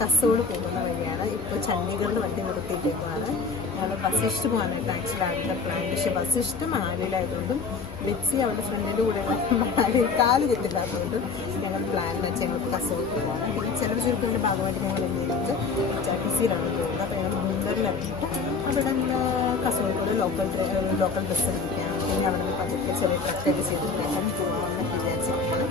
കസോട് പോകുന്ന വഴിയാണ്. ഇപ്പോൾ ചണ്ഡീഗഡിൽ വണ്ടി നിർത്തിയിട്ടേക്കുവാണ്. ഞങ്ങൾ വസിഷ്ഠ പോകാനായിട്ട് ആക്ച്വലി ആദ്യത്തെ പ്ലാൻ. പക്ഷേ വസിഷ്ഠ മണാലിയിലായതുകൊണ്ടും ബിറ്റ്സി അവരുടെ ഫ്രണ്ടിൻ്റെ കൂടെ മണാലിയിൽ കാല് കുത്തില്ലാത്തതുകൊണ്ടും ഞങ്ങൾ പ്ലാൻ വെച്ച് ഞങ്ങൾക്ക് കസോട് പോകാനാണ്. പിന്നെ ചിലവ് ചുരുക്കത്തിൻ്റെ ഭാഗമായിട്ട് ഞങ്ങൾ എന്ത് ചെയ്യുന്നത് HRTCയിലാണ് പോകുന്നത്. അപ്പോൾ ഞങ്ങൾ മുൻഗറിലിറങ്ങിയിട്ട് അവിടെ നിന്ന് കസോട് ലോക്കൽ ബസ് എടുക്കുകയാണ്. പിന്നെ അവിടെ നിന്ന് പതുക്കെ ചെറിയ ട്രക്കൊക്കെ ചെയ്തിട്ട് ഞങ്ങൾ പോകാമെന്ന് വിചാരിച്ചിരിക്കുകയാണ്.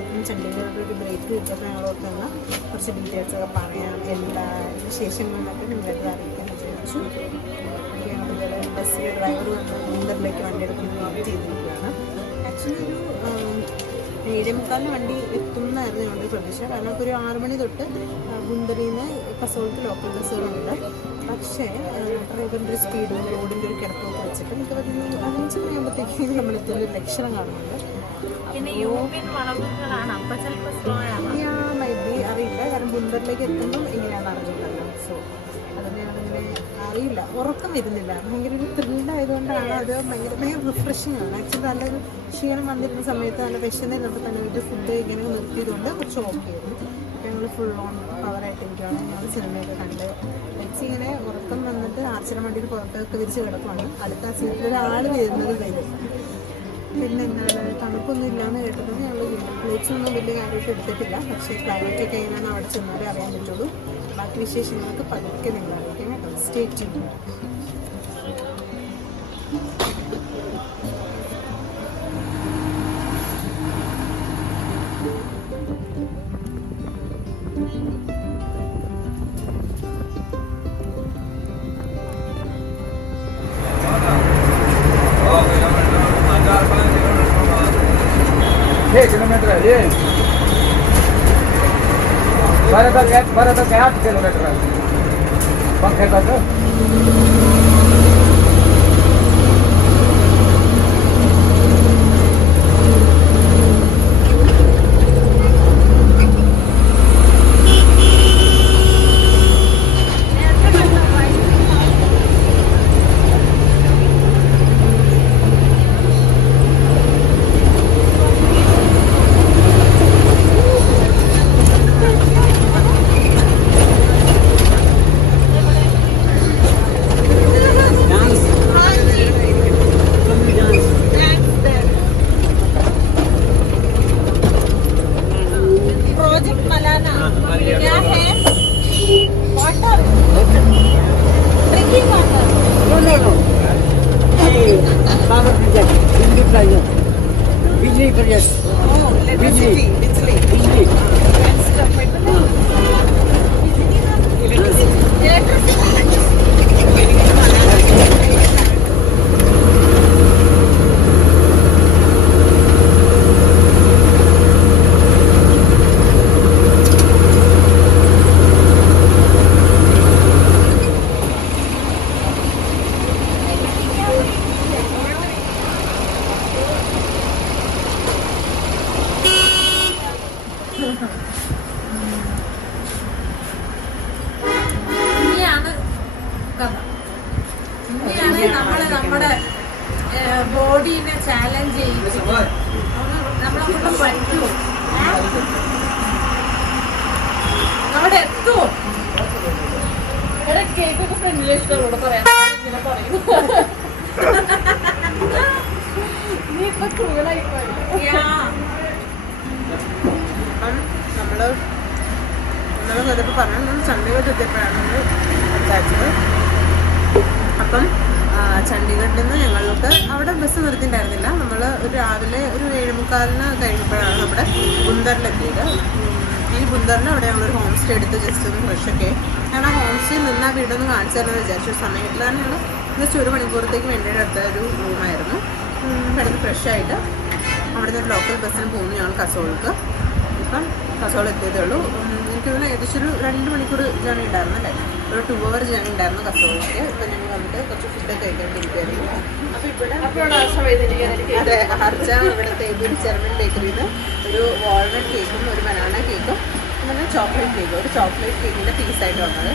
അപ്പം ചണ്ഡീഗഡിൽ ഒരു ബ്രേക്ക് കിട്ടിയപ്പോൾ ഞങ്ങളോട്ട് നിന്ന് കുറച്ച് ഡീറ്റെയിൽസൊക്കെ പറയാം, എല്ലാ വിശേഷങ്ങളിലൊക്കെ നിങ്ങളത് അറിയിക്കാമെന്ന് വിചാരിച്ചു. ഞങ്ങളിതുപോലെ ബസ്സിലെ ഡ്രൈവർ വന്ന് മുൻഗറിലേക്ക് വണ്ടി എടുക്കുന്നത് വെയിറ്റ് ചെയ്തിരിക്കുകയാണ്. ആക്ച്വലി ഒരു 7:45 വണ്ടി എത്തുന്നതായിരുന്നു ഞങ്ങളുടെ പ്രതീക്ഷ. കാരണം ഒരു 6 മണി തൊട്ട് മുൻഗറിയിൽ നിന്ന് കസോൾക്ക് ലോക്കൽ ബസ്സുകളുണ്ട്. പക്ഷേ ഡ്രൈവറിൻ്റെ ഒരു സ്പീഡും റോഡിൻ്റെ ഒരു കിടപ്പൊക്കെ വെച്ചിട്ട് നമുക്ക് 5 മണിയാകുമ്പോഴത്തേക്കും നമ്മളെത്തുന്ന ഒരു ലക്ഷണം കാണുന്നുണ്ട്. മൈബി അറിയില്ല, കാരണം മുൻപറിലേക്ക് എത്തുമ്പം ഇങ്ങനെയാണെന്ന് അറിഞ്ഞിട്ടല്ലോ. സോ അതിന് ഞാനിങ്ങനെ അറിയില്ല, ഉറക്കം വരുന്നില്ല. ഭയങ്കര ഒരു ത്രില്ലായതുകൊണ്ടാണ്. അത് ഭയങ്കര റിഫ്രഷിംഗ് ആണ്. ആക്ച്വലി നല്ലൊരു ക്ഷീണം വന്നിരുന്ന സമയത്ത് നല്ല വിശന്നിരുന്നപ്പോൾ തന്നെ വീട്ടിൽ ഫുഡ് ഇങ്ങനെ നിർത്തിയതുകൊണ്ട് കുറച്ച് ഓക്കെ ആയിരുന്നു. ഞങ്ങൾ ഫുൾ ഓൺ പവറായിട്ടിരിക്കുകയാണ്. ഞങ്ങൾ സിനിമയൊക്കെ കണ്ട് വെച്ച് ഇങ്ങനെ ഉറക്കം വന്നിട്ട് ആർച്ചിയുടെ വണ്ടിയിൽ പുറത്തൊക്കെ വിരിച്ച് കിടക്കുവാണ്. അടുത്ത സീറ്റിൽ ഒരാൾ വരുന്നത് വരും. പിന്നെ എന്താണ് തണുപ്പൊന്നും ഇല്ലയെന്ന് കേട്ടപ്പോൾ ഞങ്ങൾ പ്ലേറ്റ്സൊന്നും വലിയ കാര്യമായിട്ട് എടുത്തിട്ടില്ല. പക്ഷേ ക്ലൈമറ്റൊക്കെ എങ്ങനെയാണെന്ന് അവിടെ ചെന്നാലേ അറിയാൻ പറ്റുള്ളൂ. ബാക്കി വിശേഷങ്ങൾക്ക് പതുക്കെ നിങ്ങൾ അറിയിക്കാം കേട്ടോ. Stay tuned. किलोमीटर है ये 12 किलोमीटर है पंखे का तो നമ്മുടെ ബോഡീനെ ചാലഞ്ച് ചെയ്യും. നമ്മളെ പറ്റുമോ? അവിടെ എത്തുമോ? കേക്കൊക്കെ ഫ്രണ്ട്ലിസ്റ്റോട് പറയാം. ഇങ്ങനെ പറയുന്നു നീ ഇപ്പൊ ക്രൂവലായി നമ്മള് ചിലപ്പോൾ പറഞ്ഞു ചണ്ഡീഗഡ് എത്തിയപ്പോഴാണ് വിചാരിച്ചത്. അപ്പം ചണ്ഡീഗഡിൽ നിന്ന് ഞങ്ങൾക്ക് അവിടെ ബസ് നിർത്തിയിട്ടുണ്ടായിരുന്നില്ല. നമ്മൾ ഒരു രാവിലെ ഒരു 7:45 കഴിഞ്ഞപ്പോഴാണ് നമ്മുടെ ബുന്ദറിലെത്തിയത്. ഈ ബുന്ദറിൽ അവിടെ ഞങ്ങളൊരു ഹോം സ്റ്റേ എടുത്ത് ജസ്റ്റ് ഒന്ന് ഫ്രഷൊക്കെ ഞാൻ ആ ഹോം സ്റ്റേ നിന്ന് ആ വീടൊന്ന് കാണിച്ചു തരാമെന്ന് വിചാരിച്ചു. സമയത്തിൽ തന്നെ ഞങ്ങൾ ജസ്റ്റ് 1 മണിക്കൂറത്തേക്ക് വേണ്ടി എടുത്ത ഒരു റൂമായിരുന്നു. കിടന്ന് ഫ്രഷായിട്ട് അവിടെ നിന്ന് ഒരു ലോക്കൽ ബസ്സിന് പോകുന്നു ഞങ്ങൾ കസോൾക്ക്. ഇപ്പം കസോൾ എത്തിയതേ ഉള്ളൂ. എനിക്ക് തോന്നുന്നു ഏകദേശം ഒരു 2 മണിക്കൂർ ജേണി ഉണ്ടായിരുന്നു അല്ലേ, ഒരു 2 hour ജേണി ഉണ്ടായിരുന്നു കസോളിലേക്ക്. ഇപ്പം ഞങ്ങൾ വന്നിട്ട് കുറച്ച് ഫുഡൊക്കെ കഴിക്കാണ്ടിരിക്കുകയായിരുന്നു. അപ്പോൾ ഇവിടെ അതെ ഹർജ ഇവിടുത്തെ ഒരു ജർമ്മൻ ബേക്കറിയിൽ നിന്ന് ഒരു വാൾനട്ട് കേക്കും ഒരു ബനാന കേക്കും പിന്നെ ചോക്ലേറ്റ് കേക്കും, ഒരു ചോക്ലേറ്റ് കേക്കിൻ്റെ പീസായിട്ട് വന്നത്.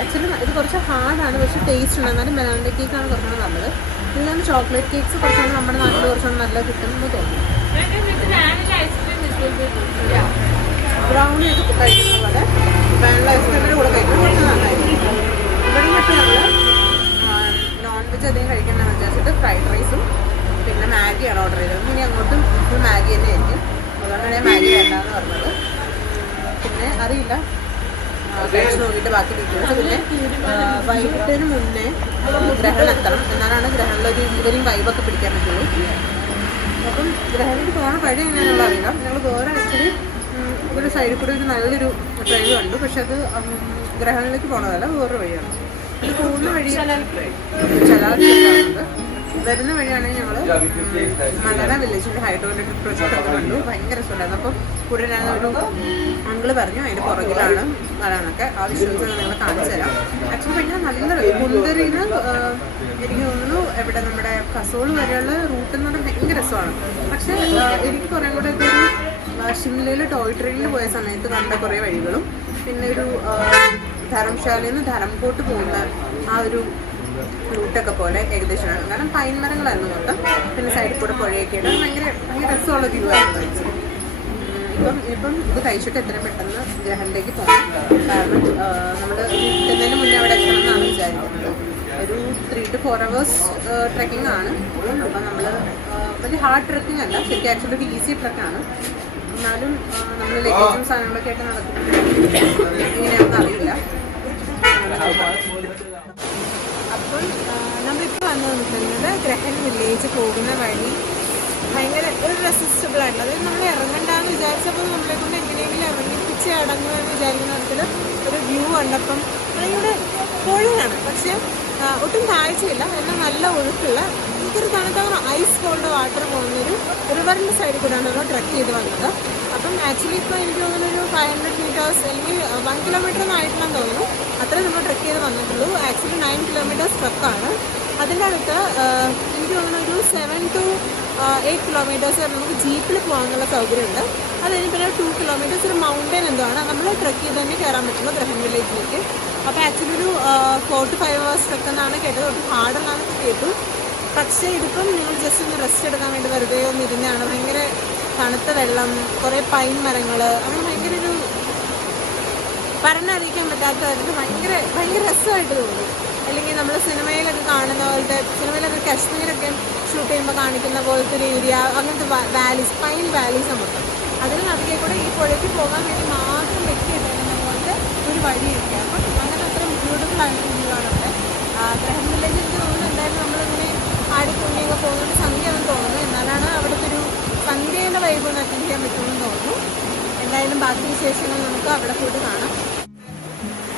ആക്ച്വലി ഇത് കുറച്ച് ഹാർഡാണ്, പക്ഷേ ടേസ്റ്റ് ഉണ്ട്. എന്നാലും ബനാന കേക്കാണ് കുറച്ചുകൂടെ നല്ലത്. ഇതിലാണ് ചോക്ലേറ്റ് കേക്ക്സ് കുറച്ചുകൂടെ നമ്മുടെ നാട്ടിൽ കുറച്ചുകൂടെ നല്ല കിട്ടുമെന്ന് തോന്നുന്നു. ബ്രൗണി ഒക്കെ കഴിക്കുന്ന പോലെ വാനില ഐസ്ക്രീമിൻ്റെ കൂടെ കഴിക്കുന്നത് കുറച്ച് നന്നായിരിക്കും. ഇവിടെ മറ്റു നമ്മൾ നോൺ വെജ് അധികം കഴിക്കണമെന്ന് വിചാരിച്ചിട്ട് ഫ്രൈഡ് റൈസും പിന്നെ മാഗിയാണ് ഓർഡർ ചെയ്തത്. ഇനി അങ്ങോട്ടും ഫുൾ മാഗി തന്നെ ആയിരിക്കും. അതുകൊണ്ടാണ് ഞാൻ മാഗി വേണ്ടാന്ന് പറഞ്ഞത്. പിന്നെ അറിയില്ല കഴിച്ച് നോക്കിയിട്ട് ബാക്കി ഡീറ്റെയിൽസ്. പിന്നെ വൈകിട്ടിന് മുന്നേ ഗ്രഹണം എത്തണം, എന്നാലാണ് ഗ്രഹണിലൊരു ഈവനിങ് വൈബൊക്കെ പിടിക്കാൻ പറ്റുള്ളൂ. അപ്പം ഗ്രഹണിക്ക് പോകുന്ന വഴി എങ്ങനെയാണെന്നുള്ള അറിയാം. ഞങ്ങൾ വേറെ ആക്ച്വലി ഒരു സൈഡിൽ കൂടെ ഒരു നല്ലൊരു ട്രെയിൻ കണ്ടു, പക്ഷെ അത് ഗ്രഹണിലേക്ക് പോകണതല്ല, വേറൊരു വഴിയാണ്. ഇത് പോകുന്ന വഴി ചലാറുണ്ട്. വരുന്ന വഴിയാണെങ്കിൽ ഞങ്ങൾ മലന വില്ലേജിൻ്റെ ഹൈഡ്രോ ഇലക്ട്രിക് പ്രൊജക്റ്റ് ഒക്കെ കണ്ടു. ഭയങ്കര രസമുണ്ടായിരുന്നു. അപ്പം കൂടെ ഞാൻ ഒരു അങ്കിള് പറഞ്ഞു അതിൻ്റെ പുറകിലാണ് മലനൊക്കെ. ആ വിഷ്വൽസ് ഞങ്ങൾ കാണിച്ചു തരാം. ആക്ച്വലി ഭയങ്കര നല്ല കുന്തരിന്ന് എനിക്ക് തോന്നുന്നു ഇവിടെ നമ്മുടെ കസോൾ വരെയുള്ള റൂട്ട് എന്ന് പറഞ്ഞാൽ ഭയങ്കര രസമാണ്. പക്ഷേ എനിക്ക് കുറേ കൂടെ ഒരു ഷിംലയിൽ ടോയ് ട്രെയിനിൽ പോയ സമയത്ത് കണ്ട കുറേ വഴികളും പിന്നെ ഒരു ധർമ്മശാലയിൽ നിന്ന് ധരംകോട്ട് പോകുന്ന ആ ഒരു റൂട്ടൊക്കെ പോലെ ഏകദേശമാണ്. കാരണം പൈൻ മരങ്ങളായിരുന്നു മൊത്തം. പിന്നെ സൈഡിൽ കൂടെ പുഴയൊക്കെ ഉണ്ട്. ഭയങ്കര രസമുള്ള വ്യൂ ആയിരുന്നു. ഇപ്പം ഇത് കഴിച്ചിട്ട് എത്രയും പെട്ടെന്ന് ഗ്രഹണിലേക്ക് പോകണം. കാരണം നമ്മൾ കിട്ടുന്നതിന് മുന്നേ അവിടെ എത്തണം എന്നാണ് വിചാരിക്കുന്നത്. ഒരു 3 to 4 hours ട്രെക്കിംഗ് ആണ്. അപ്പം നമ്മൾ വലിയ ഹാർഡ് ട്രെക്കിംഗ് അല്ല, ശരിക്കും ആക്ച്വലി ഒരു ഈസി ട്രെക്കാണ്. എന്നാലും നമ്മൾ ലഗേജും സാധനങ്ങളൊക്കെ ആയിട്ട് നടക്കുന്നത് എങ്ങനെയാണെന്ന് അറിയില്ല. അപ്പോൾ നമ്മളിപ്പോൾ വന്നു നിൽക്കുന്നത് ഗ്രഹൺ വില്ലേജ് പോകുന്ന വഴി ഭയങ്കര ഒരു റെസിസ്റ്റബിൾ ആയിട്ടുള്ള, അതായത് നമ്മൾ ഇറങ്ങണ്ടെന്ന് വിചാരിച്ചപ്പോൾ നമ്മളെ കൊണ്ട് എങ്ങനെയെങ്കിലും ഇറങ്ങിപ്പിച്ച് അടങ്ങുമെന്ന് വിചാരിക്കുന്ന തരത്തിൽ ഒരു വ്യൂ കണ്ടപ്പം ഇവിടെ പുഴയാണ്, പക്ഷേ ഒട്ടും താഴ്ചയില്ല, എന്നാൽ നല്ല ഒഴുക്കുള്ള എനിക്കൊരു തണുത്ത ഐസ് കോൾഡ് വാട്ടർ പോകുന്നൊരു റിവറിൻ്റെ സൈഡിൽ കൂടെയാണ് നമ്മൾ ട്രക്ക് ചെയ്ത് വന്നത്. അപ്പം ആക്ച്വലി ഇപ്പോൾ എനിക്ക് തോന്നുന്നു ഒരു 500 meters അല്ലെങ്കിൽ 1 kilometer ഒന്നും ആയിട്ടില്ലെന്ന് തോന്നുന്നു. അത്രയും നമ്മൾ ട്രക്ക് ചെയ്ത് വന്നിട്ടുള്ളൂ. Actually 9 kilometers ട്രക്കാണ്. അതിൻ്റെ അടുത്ത് എനിക്ക് തോന്നുന്നു ഒരു 7 to 8 kilometers നമുക്ക് ജീപ്പിൽ പോകാനുള്ള സൗകര്യമുണ്ട്. അത് കഴിഞ്ഞ് പിന്നെ 2 kilometers ഒരു മൗണ്ടൻ എന്തോ ആണ്, നമ്മൾ ട്രക്ക് ചെയ്ത് തന്നെ കയറാൻ പറ്റുള്ളൂ ഗ്രഹൺ വില്ലേജിലേക്ക്. അപ്പോൾ ആക്ച്വലി ഒരു 4 to 5 hours ട്രക്ക് എന്നാണ് കേട്ടത്. ഒരു ഹാർഡെന്നാണ് കേട്ടു. പക്ഷേ ഇതിപ്പം നിങ്ങൾ ജസ്റ്റ് ഒന്ന് റെസ്റ്റ് എടുക്കാൻ വേണ്ടി വെറുതെ ഒന്ന് ഇരുന്നാണ്. ഭയങ്കര തണുത്ത വെള്ളം, കുറേ പൈൻ മരങ്ങൾ, അങ്ങനെ ഭയങ്കര ഒരു പറഞ്ഞറിയിക്കാൻ പറ്റാത്ത തരത്തിൽ ഭയങ്കര രസമായിട്ട് തോന്നി. അല്ലെങ്കിൽ നമ്മൾ സിനിമയിലൊക്കെ കാണുന്ന പോലത്തെ, സിനിമയിലൊക്കെ കാശ്മീരൊക്കെ ഷൂട്ട് ചെയ്യുമ്പോൾ കാണിക്കുന്ന പോലത്തെ ഒരു ഏരിയ, അങ്ങനത്തെ വാലീസ്, പൈൻ വാലീസ് മൊത്തം. അതിന് നദിയെ കൂടെ ഈ പുഴയ്ക്ക് പോകാൻ വേണ്ടി മാത്രം വെട്ടിയിട്ടിരുന്ന പോലത്തെ ഒരു വഴിയൊക്കെ. അപ്പം അങ്ങനെ അത്ര ബ്യൂട്ടിഫുൾ ആയിട്ട് കാണുന്നത് ഗ്രഹൺ വില്ലേജ്. എനിക്ക് തോന്നുന്നു എന്തായാലും നമ്മളിങ്ങനെ ആടിക്കുള്ളിയൊക്കെ പോകുന്നത് സന്ധ്യയാണെന്ന് തോന്നുന്നു. എന്നാലാണ് അവിടുത്തെ ഒരു സന്ധ്യയുടെ വൈബ് ഒന്ന് അറ്റൻഡ് ചെയ്യാൻ പറ്റുമെന്ന് തോന്നുന്നു. എന്തായാലും ബാക്കി വിശേഷങ്ങൾ നമുക്ക് അവിടെ പോയിട്ട് കാണാം.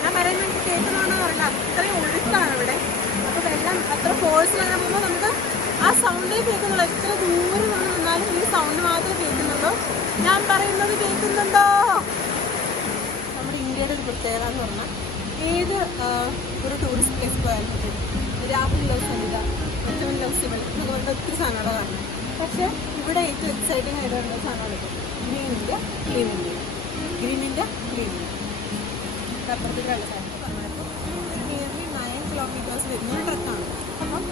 ഞാൻ പറയുന്നത് എനിക്ക് കേൾക്കണമെന്ന് പറഞ്ഞാൽ അത്രയും ഒഴുക്കാണ് ഇവിടെ. അപ്പോൾ വെള്ളം അത്ര ഫോഴ്സിലങ്ങനെ പോകുമ്പോൾ നമുക്ക് ആ സൗണ്ടേ കേൾക്കുന്നുള്ളൂ. എത്ര ദൂരം നമ്മൾ നിന്നാലും ഈ സൗണ്ട് മാത്രമേ കേൾക്കുന്നുള്ളൂ. ഞാൻ പറയുന്നത് കേൾക്കുന്നുണ്ടോ? നമ്മുടെ ഇന്ത്യയുടെ ഒരു പ്രത്യേകത എന്ന് പറഞ്ഞാൽ ഏത് ഒരു ടൂറിസ്റ്റ് പ്ലേസ് പോയാലും രാഹുൽ ലവ് സരിത, ഏറ്റവും ലവ് സിവൽ അതുപോലത്തെ ഒത്തിരി സാധനങ്ങൾ കാണണം. പക്ഷേ ഇവിടെ ഏറ്റവും എക്സൈറ്റിംഗ് ആയിട്ടുള്ള സാധനങ്ങൾ green India clean India, green India clean India. അപ്പുറത്തേക്ക് വെള്ള സാധനം പറഞ്ഞപ്പോൾ നിയർലി 9 kilometers വരുന്ന ട്രക്കാണ്. അപ്പം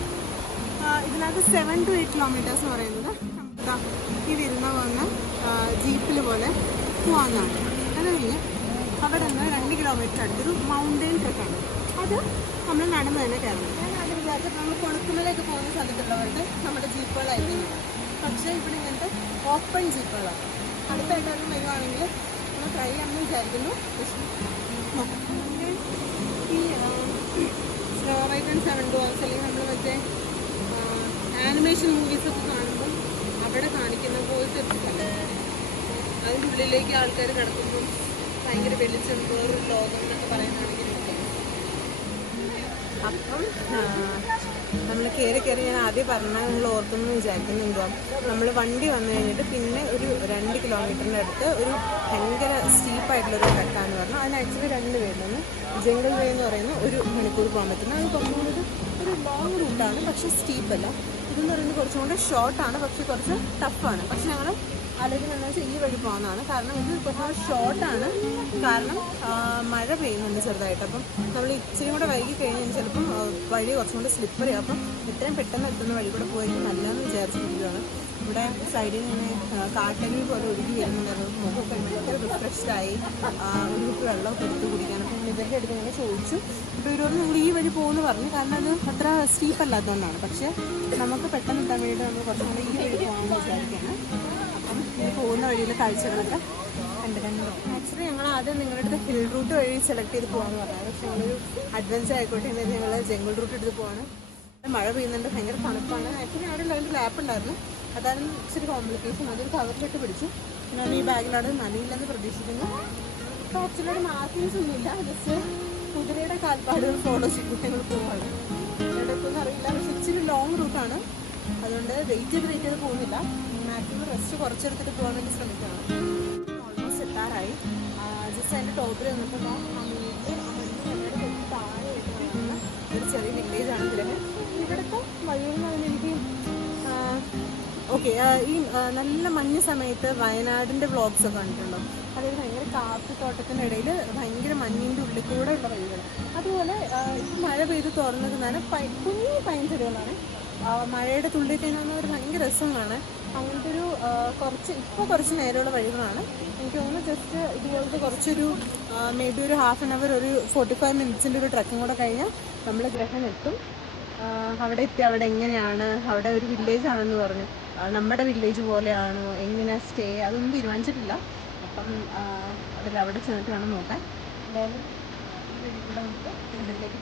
ഇതിനകത്ത് 7 to 8 kilometers എന്ന് പറയുന്നത് നമുക്ക് ഈ വരുന്ന വന്ന് ജീപ്പിൽ പോലെ പോകാവുന്നതാണ്. അത് കഴിഞ്ഞ് അവിടെ നിന്ന് 2 kilometer അടുത്തൊരു മൗണ്ടൻ ട്രക്കാണ്. അത് നമ്മൾ നടന്ന് തന്നെ കയറണം. ഞാൻ അത് വിചാരിച്ചിട്ട് നമ്മൾ കൊളുക്കുമലൊക്കെ പോകുന്ന സ്ഥലത്തുള്ളവരുടെ നമ്മുടെ ജീപ്പുകളായിരിക്കും. പക്ഷേ ഇവിടെ ഇങ്ങനത്തെ ഓപ്പൺ ജീപ്പുകളാണ്. അടുത്തായിട്ടൊന്നും വരുവാണെങ്കിൽ നമ്മൾ ട്രൈ ചെയ്യാമെന്ന് വിചാരിക്കുന്നു. ഈ സ്ലോ റൈഡ് ആൻഡ് 7 hours അല്ലെങ്കിൽ നമ്മൾ മറ്റേ ആനിമേഷൻ മൂവീസൊക്കെ കാണുമ്പം അവിടെ കാണിക്കുന്ന പോലത്തെ അതിൻ്റെ ഉള്ളിലേക്ക് ആൾക്കാർ കിടക്കുമ്പം ഭയങ്കര വെളിച്ചം, വേറൊരു ലോകം എന്നൊക്കെ പറയുന്നതാണെങ്കിൽ അപ്പം നമ്മൾ കയറി ഞാൻ ആദ്യം പറഞ്ഞാൽ നിങ്ങൾ ഓർത്തെന്ന് വിചാരിക്കുന്നുണ്ടോ, നമ്മൾ വണ്ടി വന്നു കഴിഞ്ഞിട്ട് പിന്നെ ഒരു 2 കിലോമീറ്ററിൻ്റെ അടുത്ത് ഒരു ഭയങ്കര സ്റ്റീപ്പായിട്ടുള്ളൊരു ട്രക്കാന്ന് പറഞ്ഞു. അതിന് ആക്ച്വലി 2 പേരുണ്ടെന്ന്. ജംഗിൾ വേ എന്ന് പറയുന്ന 1 മണിക്കൂർ പോകാൻ പറ്റുന്ന, അത് കുറച്ചും കൂടി ഒരു ലോങ് റൂട്ടാണ്, പക്ഷേ സ്റ്റീപ്പല്ല. ഇതെന്ന് പറയുന്നത് കുറച്ചും കൂടെ ഷോർട്ടാണ്, പക്ഷേ കുറച്ച് ടഫാണ്. പക്ഷെ ഞങ്ങൾ ആലോചിക്കുന്നത് വെച്ചാൽ ഈ വഴി പോകുന്നതാണ്. കാരണം ഇത് കുറച്ചുകൂടെ ഷോർട്ടാണ്, കാരണം മഴ പെയ്യുന്നുണ്ട് ചെറുതായിട്ട്. അപ്പം നമ്മൾ ഇച്ചിരി കൂടെ വൈകി കഴിഞ്ഞാൽ ചിലപ്പം വഴി കുറച്ചും കൂടെ സ്ലിപ്പറി. അപ്പം ഇത്രയും പെട്ടെന്ന് എത്തുന്ന വഴി കൂടെ പോയി നല്ലതെന്ന് വിചാരിച്ചിരിക്കുകയാണ്. ഇവിടെ സൈഡിൽ നിന്ന് കാട്ടരുവി പോലെ ഒഴുകി വരുന്നുണ്ടായിരുന്നു. മുഖമൊക്കെ ഭയങ്കര റിഫ്രഷ്ഡായി, ഒരു കുപ്പി വെള്ളമൊക്കെ എടുത്ത് കുടിക്കാൻ. അപ്പം ഇവരുടെ അടുത്ത് ഇങ്ങനെ ചോദിച്ചു. അപ്പോൾ ഇവരോട് നമ്മൾ ഈ വഴി പോകുമെന്ന് പറഞ്ഞു, കാരണം അത് അത്ര സ്റ്റീപ്പ് അല്ലാത്തതുകൊണ്ടാണ്. പക്ഷേ നമുക്ക് പെട്ടെന്ന് എത്താൻ വേണ്ടിയിട്ട് നമ്മൾ കുറച്ചും കൂടെ ഈ വഴി പോകാമെന്ന് വിചാരിക്കുകയാണ്. അപ്പം ഈ പോകുന്ന വഴിയിലെ കാഴ്ചകളൊക്കെ കണ്ടു. ആക്ച്വലി ഞങ്ങൾ ആദ്യം നിങ്ങളുടെ അടുത്ത് ഹിൽ റൂട്ട് വഴി സെലക്ട് ചെയ്ത് പോകാമെന്ന് പറഞ്ഞത്. പക്ഷേ ഞങ്ങളൊരു അഡ്വഞ്ചർ ആയിക്കോട്ടെ എന്ന് ഞങ്ങൾ ജംഗിൾ റൂട്ട് എടുത്ത് പോവാണ്. മഴ പെയ്യുന്നുണ്ട്, ഭയങ്കര തണുപ്പാണ്. ആക്ച്വലി അവിടെ ഒരു ലാപ്പ് ഉണ്ടായിരുന്നു, അതാണ് ഇച്ചിരി കോംപ്ലിക്കേഷൻ. അതൊരു കവറിലിട്ട് പിടിച്ചു. ഞാൻ ഈ ബാഗിലാണ് നനയില്ലെന്ന് പ്രതീക്ഷിക്കുന്നു. അപ്പോൾ ആക്ച്വലി ഒരു മാർക്കിങ്സ് ഒന്നുമില്ല, ജസ്റ്റ് കുതിരയുടെ കാൽപ്പാടുകൾ ഫോളോ ചെയ്ത് ഞങ്ങൾ പോവാണ്. എവിടെയൊക്കെയൊന്നും അറിയില്ല, പക്ഷെ ഇച്ചിരി ലോങ് റൂട്ടാണ്. അതുകൊണ്ട് വെയിറ്റ് ചെയ്ത് പോകുന്നില്ല. മാക്സിമം റെസ്റ്റ് കുറച്ചെടുത്തിട്ട് പോകാൻ വേണ്ടി ശ്രമിക്കുകയാണ്. ഓൾമോസ്റ്റ് എത്താറായി. ജസ്റ്റ് അതിൻ്റെ ടോപ്പിൽ നിന്നിട്ട് താഴെയായിട്ട് ഒരു ചെറിയ വില്ലേജാണ് ഗ്രഹം. ഇവിടുത്തെ വഴിയെന്ന് പറഞ്ഞാൽ എനിക്ക് ഓക്കെ ഈ നല്ല മഞ്ഞ സമയത്ത് വയനാടിൻ്റെ വ്ളോഗ്സൊക്കെ കണ്ടിട്ടുണ്ടോ? അതായത് ഭയങ്കര കാപ്പിത്തോട്ടത്തിനിടയിൽ ഭയങ്കര മഞ്ഞിൻ്റെ ഉള്ളിൽ കൂടെ ഉള്ള വഴികൾ. അതുപോലെ ഇപ്പം മഴ പെയ്ത് തുറന്നിരുന്നാലും കുഞ്ഞു പൈൻ ചെടികളാണ്. മഴയുടെ തുള്ളി കഴിഞ്ഞാൽ ഒരു ഭയങ്കര രസമാണ്. അങ്ങനത്തെ ഒരു കുറച്ച് നേരമുള്ള വഴികളാണ്. എനിക്ക് തോന്നുന്നു ജസ്റ്റ് ഇതുപോലത്തെ കുറച്ചൊരു മേ ബി ഒരു ഹാഫ് ആൻ അവർ, ഒരു 45 മിനിറ്റ്സിൻ്റെ ഒരു ട്രക്കിങ് കൂടെ കഴിഞ്ഞാൽ നമ്മൾ ഗ്രഹം എത്തും. അവിടെ എത്തി അവിടെ എങ്ങനെയാണ്, അവിടെ ഒരു വില്ലേജ് ആണെന്ന് പറഞ്ഞു. നമ്മുടെ വില്ലേജ് പോലെയാണോ, എങ്ങനെ സ്റ്റേ, അതൊന്നും തീരുമാനിച്ചിട്ടില്ല. അപ്പം അവിടെ ചെന്നിട്ട് വേണം നോക്കാൻ. എന്തായാലും നമുക്ക് ഇതിലേക്ക്